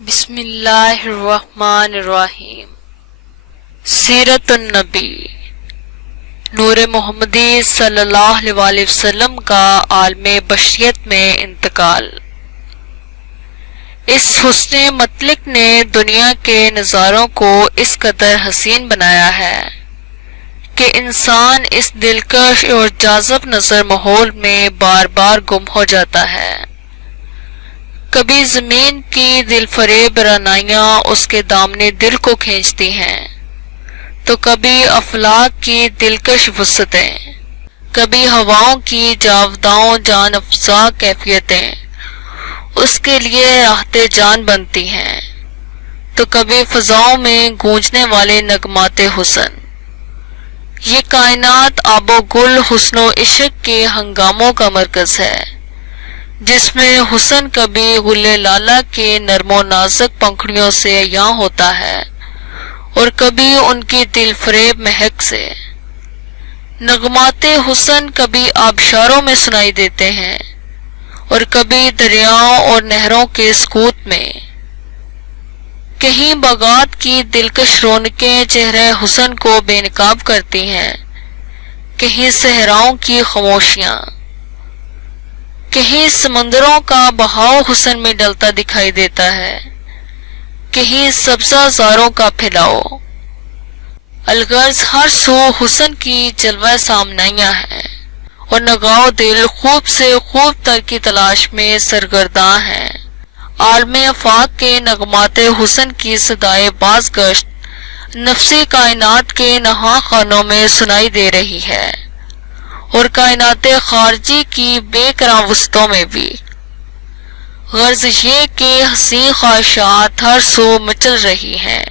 بسم اللہ الرحمن الرحیم۔ سیرت النبی، نور محمدی صلی اللہ علیہ وسلم کا عالم بشریت میں انتقال۔ اس حسن مطلق نے دنیا کے نظاروں کو اس قدر حسین بنایا ہے کہ انسان اس دلکش اور جاذب نظر ماحول میں بار بار گم ہو جاتا ہے۔ کبھی زمین کی دل فریب رعنائیاں اس کے دامن دل کو کھینچتی ہیں تو کبھی افلاک کی دلکش وسعتیں، کبھی ہواؤں کی جاوداؤں جان افزا کیفیتیں اس کے لیے راحت جان بنتی ہیں، تو کبھی فضاؤں میں گونجنے والے نغمات حسن۔ یہ کائنات آب و گل حسن و عشق کے ہنگاموں کا مرکز ہے، جس میں حسن کبھی گل لالہ کے نرم و نازک پنکھڑیوں سے عیاں ہوتا ہے اور کبھی ان کی دل فریب مہک سے۔ نغمات حسن کبھی آبشاروں میں سنائی دیتے ہیں اور کبھی دریاؤں اور نہروں کے سکوت میں۔ کہیں باغات کی دلکش رونقیں چہرہ حسن کو بے نقاب کرتی ہیں، کہیں صحراؤں کی خاموشیاں، کہیں سمندروں کا بہاؤ حسن میں ڈلتا دکھائی دیتا ہے، کہیں سبزہ زاروں کا پھیلاؤ۔ الغرض ہر سو حسن کی جلوہ سامنیاں ہیں اور نگاہ دل خوب سے خوب تر کی تلاش میں سرگرداں ہیں۔ عالم آفاق کے نغمات حسن کی صدائے بازگشت نفسی کائنات کے نہاں خانوں میں سنائی دے رہی ہے اور کائنات خارجی کی بے کراں وسطوں میں بھی۔ غرض یہ کہ حسین خواہشات ہر سو مچل رہی ہیں۔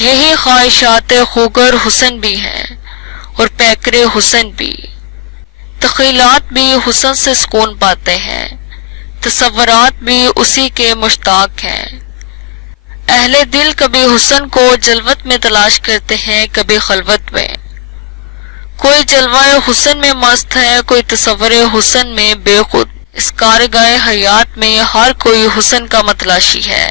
یہی خواہشات خوگر حسن بھی ہیں اور پیکر حسن بھی۔ تخیلات بھی حسن سے سکون پاتے ہیں، تصورات بھی اسی کے مشتاق ہیں۔ اہل دل کبھی حسن کو جلوت میں تلاش کرتے ہیں، کبھی خلوت میں۔ کوئی جلوہ حسن میں مست ہے، کوئی تصور حسن میں بے خود۔ اس کارگاہ حیات میں ہر کوئی حسن کا متلاشی ہے۔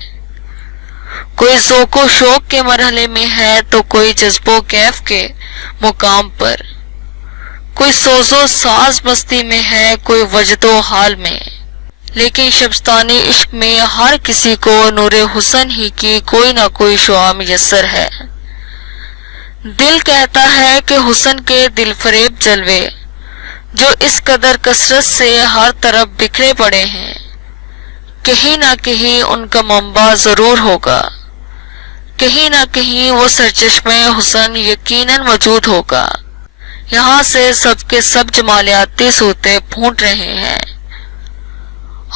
کوئی ذوق و شوق کے مرحلے میں ہے تو کوئی جذب و کیف کے مقام پر۔ کوئی سوز و ساز مستی میں ہے، کوئی وجد و حال میں۔ لیکن شبستانی عشق میں ہر کسی کو نور حسن ہی کی کوئی نہ کوئی شعاع میسر ہے۔ دل کہتا ہے کہ حسن کے دل فریب جلوے جو اس قدر کثرت سے ہر طرف بکھرے پڑے ہیں، کہیں نہ کہیں ان کا منبع ضرور ہوگا، کہیں نہ کہیں وہ سرچشمہ حسن یقیناً موجود ہوگا۔ یہاں سے سب کے سب جمالیاتی صورتیں پھوٹ رہے ہیں۔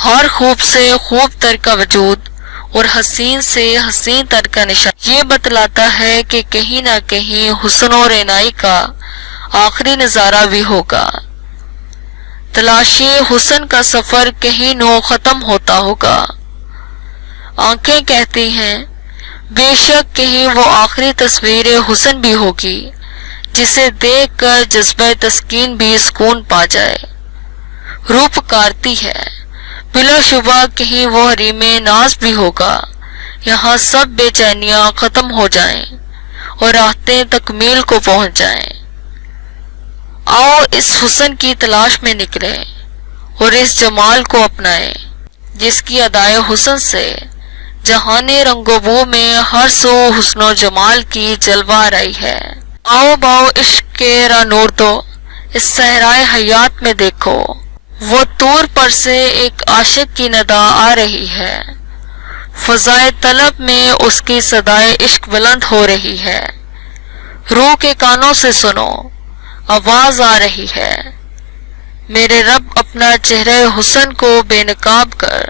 ہر خوب سے خوب تر کا وجود اور حسین سے حسین تر کا نشان یہ بتلاتا ہے کہ کہیں نہ کہیں حسن و رعنائی کا آخری نظارہ بھی ہوگا۔ تلاشی حسن کا سفر کہیں نو ختم ہوتا ہوگا۔ آنکھیں کہتی ہیں بے شک کہیں وہ آخری تصویر حسن بھی ہوگی جسے دیکھ کر جذبہ تسکین بھی سکون پا جائے۔ روح پکارتی ہے، بلا شبہ کہیں وہ حریم ناز بھی ہوگا، یہاں سب بے چینیاں ختم ہو جائیں اور راحتیں تکمیل کو پہنچ جائیں۔ آؤ اس حسن کی تلاش میں نکلیں اور اس جمال کو اپنائیں جس کی ادائے حسن سے جہان رنگ و بو میں ہر سو حسن و جمال کی جلوہ آرائی ہے۔ آؤ باؤ عشق کے راہ نور دو، اس صحرائے حیات میں دیکھو، وہ طور پر سے ایک عاشق کی ندا آ رہی ہے، فضائے طلب میں اس کی صدائے عشق بلند ہو رہی ہے۔ روح کے کانوں سے سنو، آواز آ رہی ہے، میرے رب اپنا چہرہ حسن کو بے نقاب کر،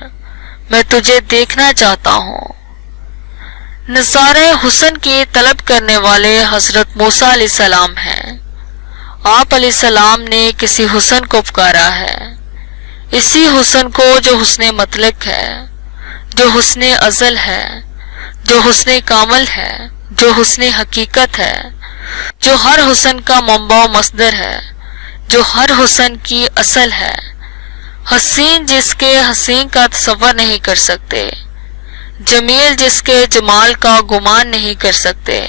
میں تجھے دیکھنا چاہتا ہوں۔ نظارہ حسن کی طلب کرنے والے حضرت موسیٰ علیہ السلام ہیں۔ آپ علیہ السلام نے کسی حسن کو پکارا ہے، اسی حسن کو جو حسن مطلق ہے، جو حسن ازل ہے، جو حسن کامل ہے، جو حسن حقیقت ہے، جو ہر حسن کا منبع و مصدر ہے، جو ہر حسن کی اصل ہے۔ حسین جس کے حسین کا تصور نہیں کر سکتے، جمیل جس کے جمال کا گمان نہیں کر سکتے۔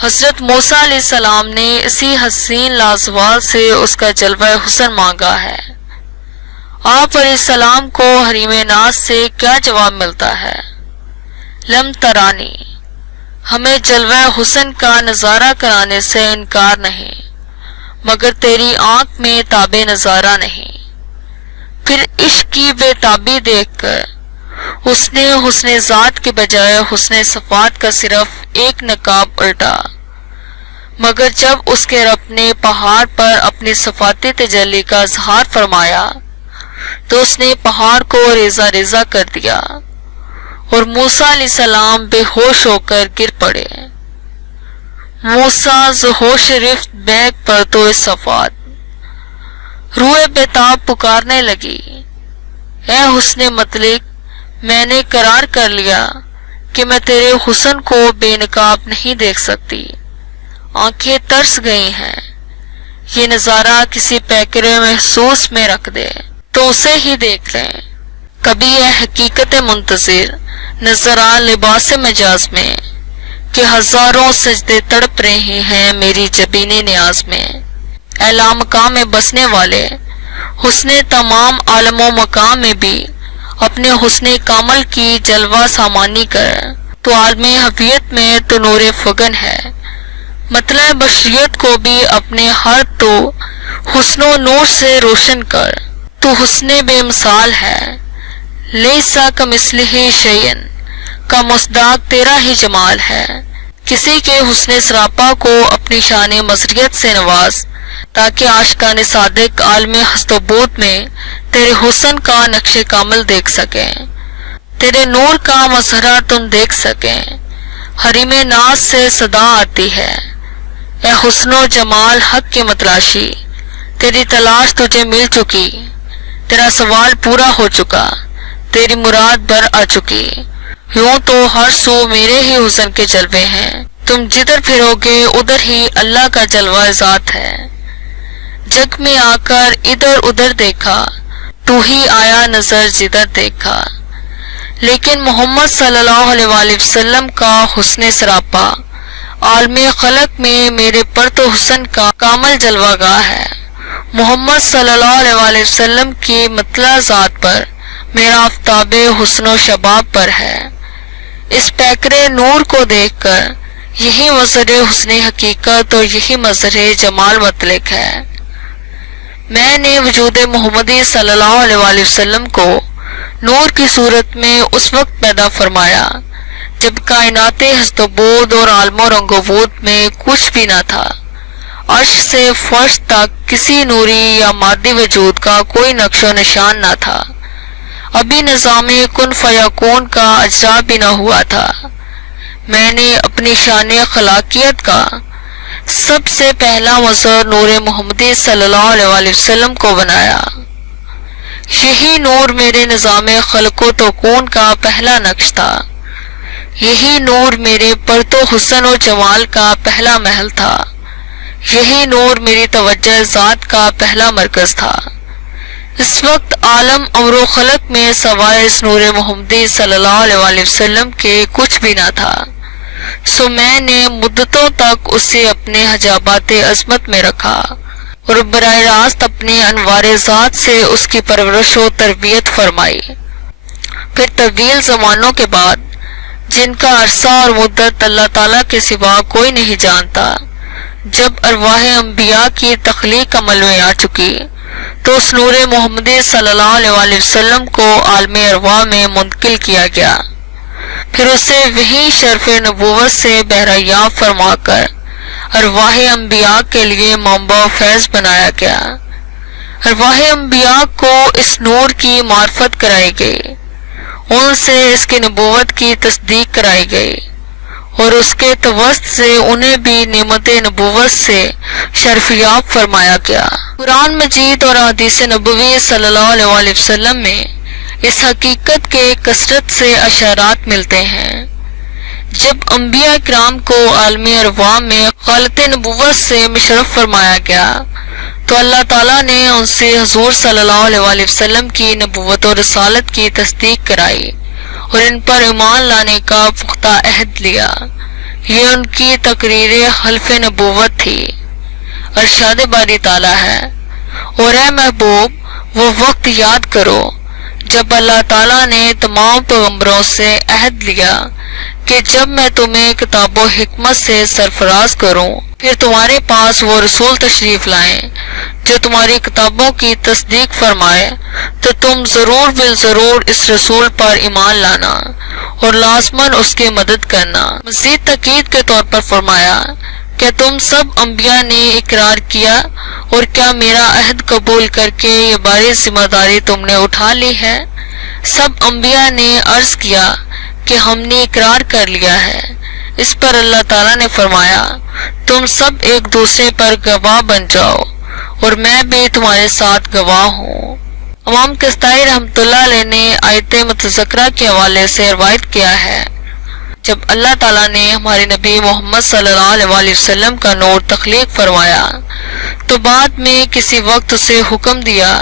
حضرت موسیٰ علیہ السلام نے اسی حسین لازوال سے اس کا جلوہ حسن مانگا ہے۔ آپ علیہ السلام کو حریم ناز سے کیا جواب ملتا ہے؟ لم ترانی، ہمیں جلوہ حسن کا نظارہ کرانے سے انکار نہیں، مگر تیری آنکھ میں تاب نظارہ نہیں۔ پھر عشق کی بے تابی دیکھ کر اس نے حسن ذات کے بجائے حسن صفات کا صرف ایک نقاب الٹا، مگر جب اس کے رب نے پہاڑ پر اپنی صفاتی تجلی کا اظہار فرمایا تو اس نے پہاڑ کو ریزہ ریزہ کر دیا اور موسیٰ علیہ السلام بے ہوش ہو کر گر پڑے۔ موسیٰ ذوش رفت بیگ پر تو صفات، روح بیتاب پکارنے لگی، اے حسن مطلق، میں نے قرار کر لیا کہ میں تیرے حسن کو بے نقاب نہیں دیکھ سکتی، آنکھیں ترس گئی ہیں، یہ نظارہ کسی پیکرے محسوس میں رکھ دے تو اسے ہی دیکھ لیں۔ کبھی یہ حقیقت منتظر نظر آ لباس مجاز میں کہ ہزاروں سجدے تڑپ رہے ہیں میری جبین نیاز میں۔ اے لامقام میں بسنے والے، حسن تمام عالم و مقام میں بھی اپنے حسن کامل کی جلوہ سامانی کر، تو عالم حویت میں تو نور فگن ہے، مطلع بشریت کو بھی اپنے ہر تو حسن و نور سے روشن کر، تو حسن بے مثال ہے، لیسا کمثلہ شیئن کا مصداق تیرا ہی جمال ہے۔ کسی کے حسن سراپا کو اپنی شان مصریت سے نواز تاکہ عاشقان صادق عالم ہست و بود میں تیرے حسن کا نقش کامل دیکھ سکیں، تیرے نور کا مظہرہ تم دیکھ سکیں۔ حریم ناز سے صدا آتی ہے، اے حسن و جمال حق کے متلاشی، تیری تلاش تجھے مل چکی، تیرا سوال پورا ہو چکا، تیری مراد بر آ چکی۔ یوں تو ہر سو میرے ہی حسن کے جلوے ہیں، تم جدھر پھرو گے ادھر ہی اللہ کا جلوہ ذات ہے۔ جگ میں آ کر ادھر ادھر دیکھا، تو ہی آیا نظر جدھر دیکھا۔ لیکن محمد صلی اللہ علیہ وآلہ وسلم کا حسن سراپا عالم خلق میں میرے پر تو حسن کا کامل جلوہ گاہ ہے۔ محمد صلی اللہ علیہ وآلہ وسلم کی مطلع ذات پر میرا آفتاب حسن و شباب پر ہے۔ اس پیکرے نور کو دیکھ کر یہی مظہر حسن حقیقت اور یہی مظہر جمال مطلق ہے۔ میں نے وجود محمدی صلی اللہ علیہ وآلہ وسلم کو نور کی صورت میں اس وقت پیدا فرمایا جب کائنات ہست و بود اور عالم و رنگ و بود میں کچھ بھی نہ تھا، عرش سے فرش تک کسی نوری یا مادی وجود کا کوئی نقش و نشان نہ تھا، ابھی نظام کن فیکون کا اجرا بھی نہ ہوا تھا۔ میں نے اپنی شان خلاقیت کا سب سے پہلا مظہر نور محمدی صلی اللہ علیہ وآلہ وسلم کو بنایا۔ یہی نور میرے نظام خلق و تکون کا پہلا نقش تھا، یہی نور میرے پرتو حسن و جمال کا پہلا محل تھا، یہی نور میری توجہ ذات کا پہلا مرکز تھا۔ اس وقت عالم امر و خلق میں سوائے اس نور محمدی صلی اللہ علیہ وآلہ وسلم کے کچھ بھی نہ تھا، سو میں نے مدتوں تک اسے اپنے حجابات عظمت میں رکھا اور براہ راست اپنے انوار ذات سے اس کی پرورش و تربیت فرمائی۔ پھر طویل زمانوں کے بعد، جن کا عرصہ اور مدت اللہ تعالیٰ کے سوا کوئی نہیں جانتا، جب ارواح انبیاء کی تخلیق عمل میں آ چکی تو اس نور محمدی صلی اللہ علیہ وآلہ وسلم کو عالم ارواح میں منتقل کیا گیا، پھر اسے وہی شرف نبوت سے بہرایاب فرما کر ارواح انبیاء کے لیے منبع فیض بنایا گیا۔ ارواح انبیاء کو اس نور کی معرفت کرائی گئی، ان سے اس کی نبوت کی تصدیق کرائی گئی اور اس کے توسط سے انہیں بھی نعمت نبوت سے شرفیاب فرمایا گیا۔ قرآن مجید اور حدیث نبوی صلی اللہ علیہ وآلہ وسلم میں اس حقیقت کے کثرت سے اشارات ملتے ہیں۔ جب انبیاء کرام کو عالم ارواح میں خالط نبوت سے مشرف فرمایا گیا تو اللہ تعالیٰ نے ان سے حضور صلی اللہ علیہ وآلہ وسلم کی نبوت و رسالت کی تصدیق کرائی اور ان پر ایمان لانے کا پختہ عہد لیا۔ یہ ان کی تقریر حلف نبوت تھی۔ ارشاد باری تعالیٰ ہے، اور اے محبوب وہ وقت یاد کرو جب اللہ تعالیٰ نے تمام پیغمبروں سے عہد لیا کہ جب میں تمہیں کتاب و حکمت سے سرفراز کروں، پھر تمہارے پاس وہ رسول تشریف لائیں جو تمہاری کتابوں کی تصدیق فرمائے، تو تم ضرور بالضرور اس رسول پر ایمان لانا اور لازماً اس کی مدد کرنا۔ مزید تاکید کے طور پر فرمایا کہ تم سب انبیاء نے اقرار کیا، اور کیا میرا عہد قبول کر کے یہ بڑی ذمہ داری تم نے اٹھا لی ہے؟ سب انبیاء نے عرض کیا کہ ہم نے اقرار کر لیا ہے۔ اس پر اللہ تعالیٰ نے فرمایا، تم سب ایک دوسرے پر گواہ بن جاؤ اور میں بھی تمہارے ساتھ گواہ ہوں۔ امام کستائی رحمۃ اللہ علیہ نے آیت متذکرہ کے حوالے سے روایت کیا ہے، جب اللہ تعالیٰ نے ہمارے نبی محمد صلی اللہ علیہ وسلم کا نور تخلیق فرمایا تو بعد میں کسی وقت اسے حکم دیا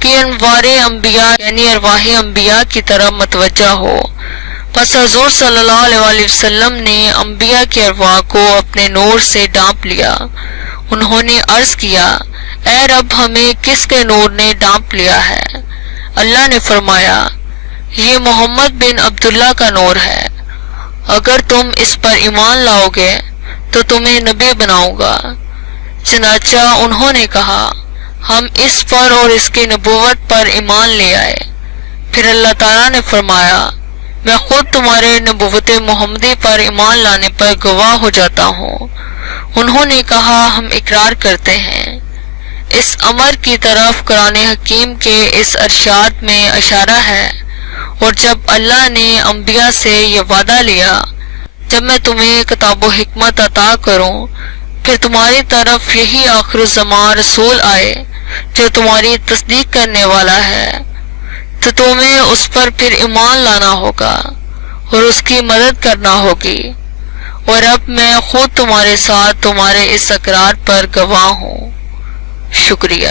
کہ انوار انبیاء یعنی ارواح انبیاء کی طرف متوجہ ہو۔ پس حضور صلی اللہ علیہ وسلم نے انبیاء کے ارواح کو اپنے نور سے ڈانپ لیا۔ انہوں نے عرض کیا، اے رب ہمیں کس کے نور نے ڈانپ لیا ہے؟ اللہ نے فرمایا، یہ محمد بن عبداللہ کا نور ہے، اگر تم اس پر ایمان لاؤ گے تو تمہیں نبی بناؤں گا۔ چنانچہ انہوں نے کہا، ہم اس پر اور اس کی نبوت پر ایمان لے آئے۔ پھر اللہ تعالیٰ نے فرمایا، میں خود تمہارے نبوت محمدی پر ایمان لانے پر گواہ ہو جاتا ہوں۔ انہوں نے کہا، ہم اقرار کرتے ہیں۔ اس امر کی طرف قرآن حکیم کے اس ارشاد میں اشارہ ہے، اور جب اللہ نے انبیاء سے یہ وعدہ لیا، جب میں تمہیں کتاب و حکمت عطا کروں، پھر تمہاری طرف یہی آخر الزمان رسول آئے جو تمہاری تصدیق کرنے والا ہے، تو تمہیں اس پر پھر ایمان لانا ہوگا اور اس کی مدد کرنا ہوگی، اور اب میں خود تمہارے ساتھ تمہارے اس اقرار پر گواہ ہوں۔ شکریہ۔